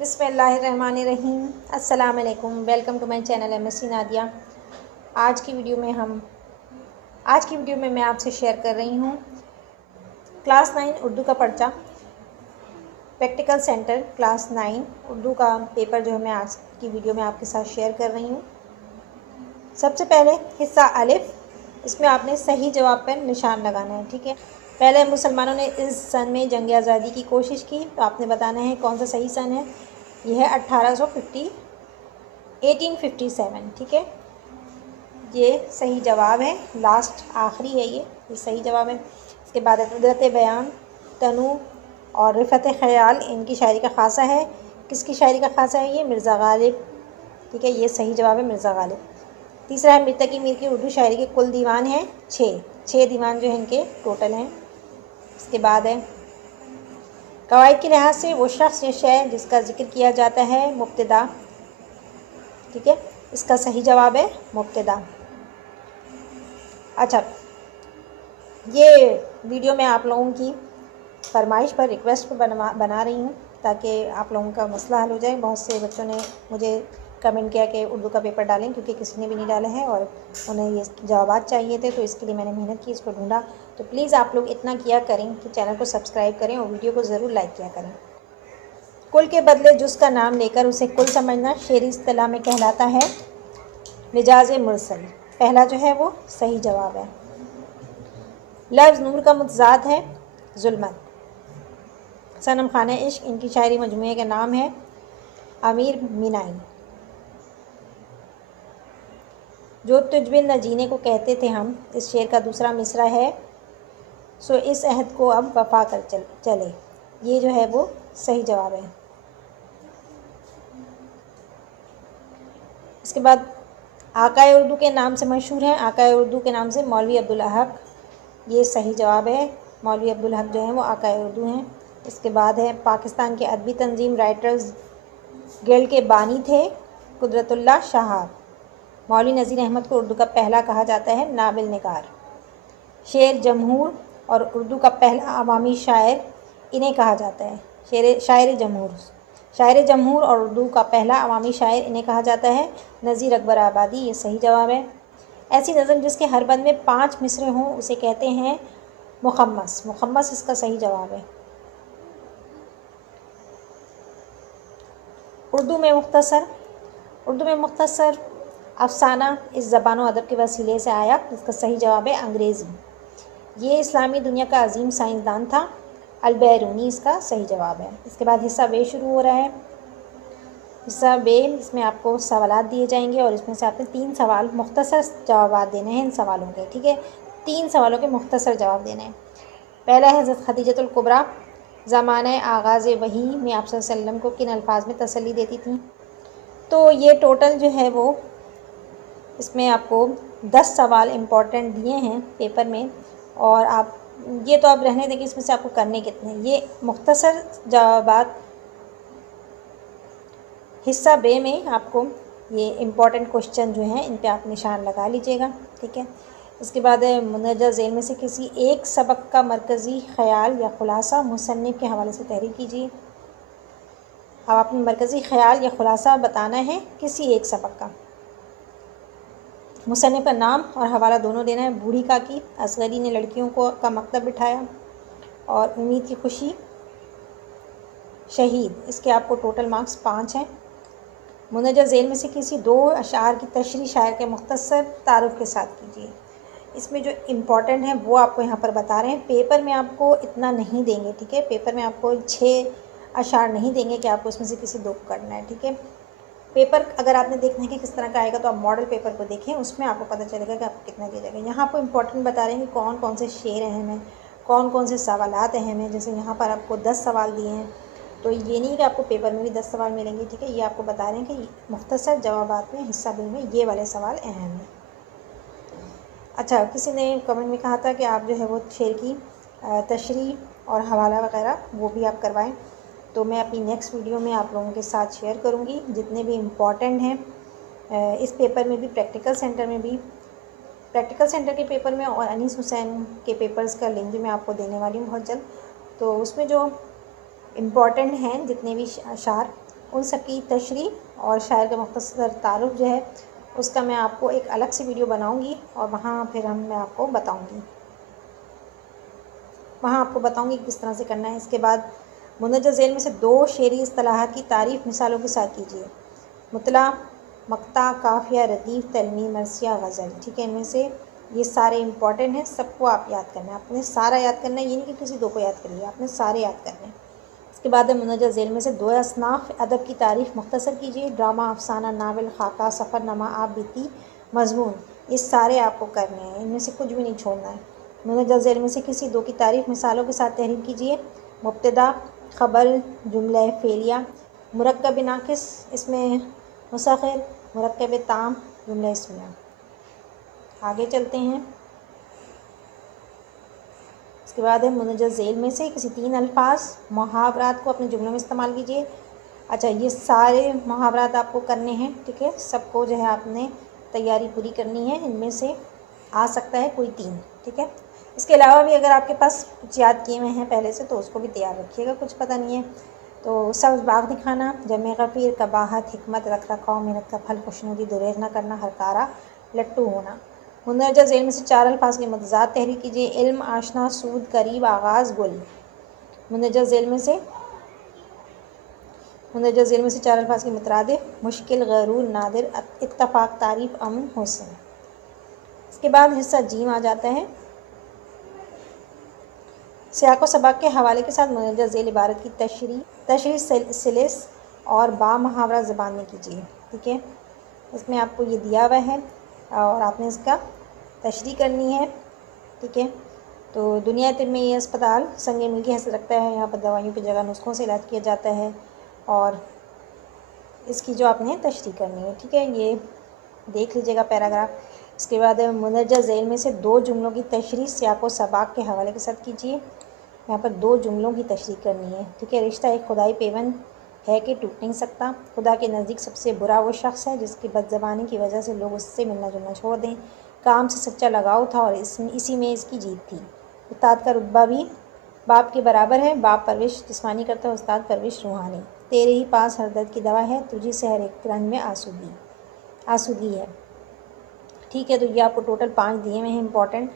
बिस्मिल्लाहिर्रहमानिर्रहीम। अस्सलाम वालेकुम। Welcome to my channel MSc Nadia. आज की वीडियो में मैं आपसे शेयर कर रही हूँ क्लास 9 उर्दू का पर्चा प्रैक्टिकल सेंटर क्लास 9 उर्दू का पेपर जो है मैं आज की वीडियो में आपके साथ शेयर कर रही हूँ। सबसे पहले हिस्सा अलिफ, इसमें आपने सही जवाब पर निशान लगाना है। ठीक है, पहले मुसलमानों ने इस सन में जंग आज़ादी की कोशिश की, तो आपने बताना है कौन सा सही सन है। यह है 1857। ठीक है, ये सही जवाब है। लास्ट आखिरी है, ये सही जवाब है। इसके बाद कुदरत बयान, तनू और रिफ़त ख़याल इनकी शायरी का ख़ासा है। किसकी शायरी का ख़ासा है? ये मिर्ज़ा गालिब। ठीक है, ये सही जवाब है, मिर्ज़ा गालिब। तीसरा है मिर्तकी मीर की उर्दू शायरी के कुल दीवान हैं 6 दीवान जो हैं इनके टोटल हैं। इसके बाद है कवायद के लिहाज से वो शख्स या शय जिसका जिक्र किया जाता है मुब्तदा। ठीक है, इसका सही जवाब है मुब्तदा। अच्छा, ये वीडियो मैं आप लोगों की फरमाइश पर, रिक्वेस्ट पर बना रही हूँ ताकि आप लोगों का मसला हल हो जाए। बहुत से बच्चों ने मुझे कमेंट किया कि उर्दू का पेपर डालें, क्योंकि किसी ने भी नहीं डाला है और उन्हें ये जवाब चाहिए थे, तो इसके लिए मैंने मेहनत की, इसको ढूंढा। तो प्लीज़ आप लोग इतना किया करें कि चैनल को सब्सक्राइब करें और वीडियो को ज़रूर लाइक किया करें। कुल के बदले जुज़ का नाम लेकर उसे कुल समझना शेरी इस्तिलाह में कहलाता है मिजाज मुरसल। पहला जो है वो सही जवाब है। लफ्ज़ नूर का मुतज़ाद है जुल्मत। सनम खाना इश्क इनकी शायरी मजमूए का नाम है अमीर मीनाई। जो तुझ बिन न जीने को कहते थे हम, इस शेर का दूसरा मिसरा है सो इस अहद को अब वफा कर चले। ये जो है वो सही जवाब है। इसके बाद आकाए उर्दू के नाम से मशहूर हैं, आकाए उर्दू के नाम से मौलवी अब्दुल हक। ये सही जवाब है, मौलवी अब्दुल हक जो हैं वो आकाए उर्दू हैं। इसके बाद है पाकिस्तान के अदबी तंजीम राइटर्स गिल्ड के बानी थे कुदरतुल्लाह शाह। मौलवी नज़ीर अहमद को उर्दू का पहला कहा जाता है नाबिल निगार। शेर जमहूर और उर्दू का पहला अवामी शायर इन्हें कहा जाता है शायर जमहूर और उर्दू का पहला अवामी शायर इन्हें कहा जाता है नज़ीर अकबर आबादी। ये सही जवाब है। ऐसी नज़म जिसके हर बंद में 5 मिसरे हों उसे कहते हैं मुखम्मस इसका सही जवाब है। उर्दू में मुख्तसर अफसाना इस ज़बान व अदब के वसीले से आया, इसका सही जवाब है अंग्रेज़ी। ये इस्लामी दुनिया का अजीम साइंसदान था अल-बैरूनी, इसका सही जवाब है। इसके बाद हिस्सा बे शुरू हो रहा है। हिस्सा बे, इसमें आपको सवालात दिए जाएंगे और इसमें से आपने 3 सवाल मुख्तसर जवाब देने हैं इन सवालों के। ठीक है, 3 सवालों के मुख्तसर जवाब देने हैं। पहला है हज़रत खदीजतुल कुबरा ज़माने आगाज़ वही में आप सल्लल्लाहु अलैहि वसल्लम को किन अल्फाज में तसल्ली देती थी। तो ये टोटल जो है वो इसमें आपको 10 सवाल इम्पॉर्टेंट दिए हैं पेपर में, और आप ये तो आप रहने देंगे इसमें से आपको करने कितने। ये मुख्तसर जवाबात हिस्सा बे में आपको ये इम्पॉर्टेंट क्वेश्चन जो हैं इन पे आप निशान लगा लीजिएगा। ठीक है, इसके बाद मुंदरजा ज़ेल में से किसी एक सबक का मरकज़ी ख़याल या ख़ुलासा मुसन्निफ़ के हवाले से तहरीर कीजिए। अब आपने मरकज़ी ख़याल या ख़ुलासा बताना है किसी एक सबक का। मुसन्निफ़ का नाम और हवाला दोनों देना है। बूढ़ी काकी असगरी ने लड़कियों को का मकतब बिठाया और उम्मीद की खुशी शहीद, इसके आपको टोटल मार्क्स 5 हैं। मुंदरजा ज़ेल में से किसी 2 अशार की तशरीह शायर के मुख्तसर तारुफ़ के साथ कीजिए। इसमें जो इम्पॉर्टेंट है वो आपको यहाँ पर बता रहे हैं। पेपर में आपको इतना नहीं देंगे। ठीक है, पेपर में आपको 6 अशार नहीं देंगे कि आपको इसमें से किसी 2 को करना है। ठीक है, पेपर अगर आपने देखना है कि किस तरह का आएगा तो आप मॉडल पेपर को देखें, उसमें आपको पता चलेगा कि आपको कितना दिया जाएगा। यहाँ आपको इम्पोर्टेंट बता रहे हैं कि कौन कौन से शेर अहम हैं, कौन कौन से सवालात अहम हैं। जैसे यहाँ पर आपको 10 सवाल दिए हैं, तो ये नहीं कि आपको पेपर में भी 10 सवाल मिलेंगे। ठीक है, ये आपको बता रहे हैं कि मुख्तसर जवाबात में हिस्सा बे में ये वाले सवाल अहम हैं। अच्छा, किसी ने कमेंट में कहा था कि आप जो है वो शेर की तशरीह और हवाला वगैरह वो भी आप करवाएं, तो मैं अपनी नेक्स्ट वीडियो में आप लोगों के साथ शेयर करूंगी जितने भी इम्पॉर्टेंट हैं इस पेपर में भी, प्रैक्टिकल सेंटर के पेपर में, और अनीस हुसैन के पेपर्स का लिंक भी मैं आपको देने वाली हूँ बहुत जल्द। तो उसमें जो इम्पॉर्टेंट हैं जितने भी अशार उन सब की तशरीह और शायर का मुख्तसर तारुफ जो है उसका मैं आपको एक अलग से वीडियो बनाऊंगी और वहाँ फिर मैं आपको बताऊंगी, वहाँ आपको बताऊंगी किस तरह से करना है। इसके बाद मुंदरजा ज़ेल में से 2 शेरी इस्तिलाहात की तारीफ़ मिसालों के साथ कीजिए। मुतला, मक्ता, काफ़िया, रदीफ़, तलमी, मरसिया, गज़ल। ठीक है, इनमें से ये सारे इंपॉर्टेंट हैं, सबको आप याद करना है। आपने सारा याद करना है, ये नहीं कि किसी 2 को याद करिए, आपने सारे याद करने हैं। इसके बाद मुंदरजा ज़ेल में से 2 असनाफ़ अदब की तारीफ़ मुख्तसर कीजिए। ड्रामा, अफसाना, नावल, खाका, सफ़रनामा, आप बीती, मज़मून, ये सारे आपको करने हैं, इनमें से कुछ भी नहीं छोड़ना है। मुंदरजा ज़ेल में से किसी 2 की तारीफ़ मिसालों के साथ तहरीर कीजिए। मुब्तदा, ख़बर, जुमला फ़ेलिया, मुरक्कब नाक़िस, इसमें मुसख़िर, मुरक्कब ताम, जुमला इस्मिया। आगे चलते हैं। इसके बाद है मुंदरजा ज़ेल में से किसी 3 अल्फाज मुहावरात को अपने जुमलों में इस्तेमाल कीजिए। अच्छा, ये सारे मुहावरात आपको करने हैं, ठीक है, सबको जो है आपने तैयारी पूरी करनी है। इनमें से आ सकता है कोई 3, ठीक है। इसके अलावा भी अगर आपके पास कुछ याद किए हुए हैं पहले से तो उसको भी तैयार रखिएगा, कुछ पता नहीं है तो। सब्ज़ बाग दिखाना, जमे गफ़ीर, कबाहत, हिकमत, रख रखाव, मेहनत का फल, खुशनुदी, दुरेज न करना, हरकारा, लट्टू होना। मुंदरजा ज़ेल में से 4 अल्फाज के मतज़ाद तहरीर कीजिए। इल्म, आशना, सूद, करीब, आगाज़, गुल। मुंदरजा ज़ेल में से 4 अल्फाज के मुतरादिफ, मुश्किल, गरूर, नादिर, इत्तफ़ाक़, तारीफ़, अमन, हुस्न। इसके बाद हिस्सा जीम आ जाता है। सियाक़ व सबाक़ के हवाले के साथ मुंदरजा ज़ेल इबारत की तशरीह सिलिस और बा मुहावरा ज़बान में कीजिए, ठीक है। इसमें आपको ये दिया हुआ है और आपने इसका तशरीह करनी है, ठीक है। तो दुनिया तिब में ये अस्पताल संग मील की हैसियत रखता है, यहाँ पर दवाइयों की जगह नुस्खों से इलाज किया जाता है और इसकी जो आपने तशरीह करनी है, ठीक है, ये देख लीजिएगा पैराग्राफ। इसके बाद मुंदरजा ज़ेल में से 2 जुमलों की तशरीह सियाक़ व सबाक़ के हवाले के साथ कीजिए। यहाँ पर 2 जुमलों की तशरीह करनी है, ठीक है। रिश्ता एक खुदाई पेवंद है कि टूट नहीं सकता। खुदा के नज़दीक सबसे बुरा वो शख्स है जिसकी बदज़बानी की वजह से लोग उससे मिलना जुलना छोड़ दें। काम से सच्चा लगाव था और इसी में इसकी जीत थी। उस्ताद का रुतबा भी बाप के बराबर है। बाप परवरिश जिस्मानी करता है, उस्ताद परवरिश रूहानी। तेरे ही पास हर दर्द की दवा है, तुझी से हर एक रंग में आसूगी है, ठीक है। तो ये आपको टोटल 5 दिए हुए हैं इंपॉर्टेंट।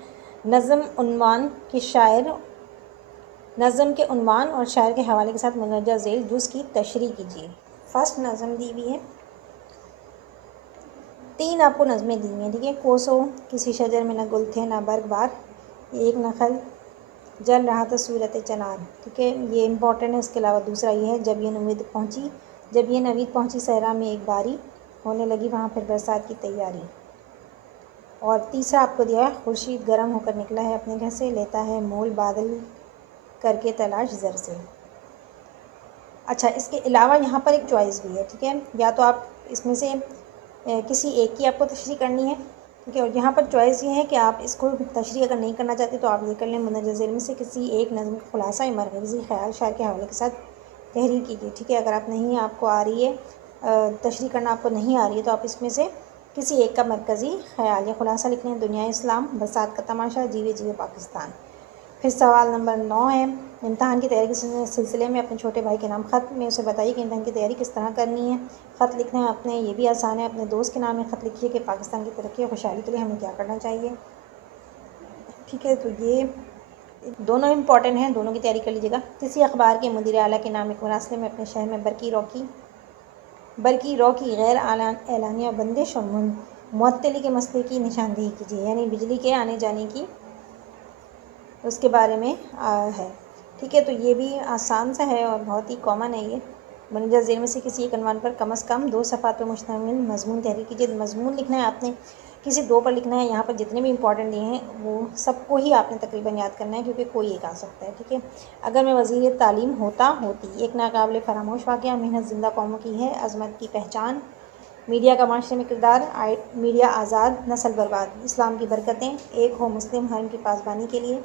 नज़म के उन्वान और शायर के हवाले के साथ मुंदरजा ज़ेल जुज़ की तशरीह कीजिए। फर्स्ट नज़म दी हुई है, 3 आपको नज़में दी हुई हैं, ठीक है। कोसो, किसी शजर में न गुल थे न बर्ग बार, एक नखल जल रहा था सूरत चनार, ठीक है, ये इंपॉर्टेंट है। इसके अलावा दूसरा ये है, जब ये नवीद पहुंची सहरा में एक बारी, होने लगी वहाँ फिर बरसात की तैयारी। और तीसरा आपको दिया है, खुर्शीद गर्म होकर निकला है अपने घर से, लेता है मोल बादल करके तलाश ज़र से। अच्छा, इसके अलावा यहाँ पर एक चॉइस भी है, ठीक है, या तो आप इसमें से किसी एक की आपको तशरीह करनी है, ठीक है। और यहाँ पर चॉइस ये है कि आप इसको तशरीह अगर नहीं करना चाहते तो आप ये कर लें, मुंदरजा ज़ेल में से किसी एक नज़म का खुलासा मरकज़ी ख़याल शायर के हवाले के साथ तहरीर कीजिए, ठीक है। अगर आप नहीं आपको आ रही है तशरीह करना आपको नहीं आ रही है तो आप इसमें से किसी एक का मरकज़ी ख़याल या खुलासा लिख लें। दुनिया इस्लाम, बरसात का तमाशा, जीवे जीवे पाकिस्तान। फिर सवाल नंबर 9 है, इम्तहान की तैयारी के सिलसिले में अपने छोटे भाई के नाम ख़त में उसे बताइए कि इम्तहान की तैयारी किस तरह करनी है। ख़त लिखना है अपने, ये भी आसान है, अपने दोस्त के नाम में ख़त लिखिए कि पाकिस्तान की तरक्की और खुशहाली के लिए हमें क्या करना चाहिए, ठीक है। तो ये दोनों इंपॉर्टेंट हैं, दोनों की तैयारी कर लीजिएगा। किसी अखबार के मुदीर आला के नाम एक मुरासले में अपने शहर में बरकी रॉ की गैर एलानिया बंदिश और मुअत्तली के मसले की निशानदेही कीजिए, यानी बिजली के आने जाने की उसके बारे में है, ठीक है। तो ये भी आसान सा है और बहुत ही कॉमन है ये। मुंदरजा ज़ेल में से किसी एक अनवान पर कम से कम 2 सफ़ात पर मुश्तमिल मज़मून तहरीर कीजिए। मज़मून लिखना है आपने, किसी 2 पर लिखना है। यहाँ पर जितने भी इंपॉर्टेंट दिए हैं वो सबको ही आपने तकरीबन याद करना है, क्योंकि कोई एक आ सकता है, ठीक है। अगर मैं वज़ीर तालीम होती, एक नाकाबिल फरामोश वाक़या, मेहनत ज़िंदा कौमों की है, अज़मत की पहचान, मीडिया का माशरे में किरदार, मीडिया आज़ाद, नस्ल बर्बाद, इस्लाम की बरकतें, एक हो मुस्लिम हरम की पासबानी के लिए।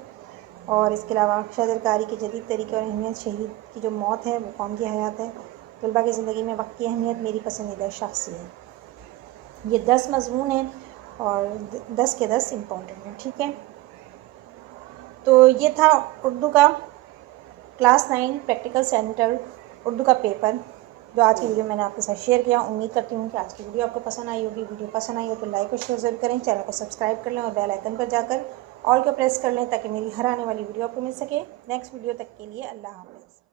और इसके अलावा शजरकारी के जदीद तरीके और अहमियत, शहीद की जो मौत है वो कौम की हयात है, तलबा की ज़िंदगी में वक्त की अहमियत, मेरी पसंदीदा शख्स है। ये 10 मज़मून हैं और 10 के 10 इम्पॉर्टेंट हैं, ठीक है। तो ये था उर्दू का क्लास 9 प्रैक्टिकल सेंटर उर्दू का पेपर। जो आज की वीडियो मैंने आपके साथ शेयर किया। उम्मीद करती हूँ कि आज की वीडियो आपको पसंद आई होगी। वीडियो पसंद आई हो तो लाइक और शेयर ज़रूर करें, चैनल को सब्सक्राइब कर लें और बेल आइकन पर जाकर ऑल को प्रेस कर लें ताकि मेरी हर आने वाली वीडियो आपको मिल सके। नेक्स्ट वीडियो तक के लिए अल्लाह हाफ़िज़।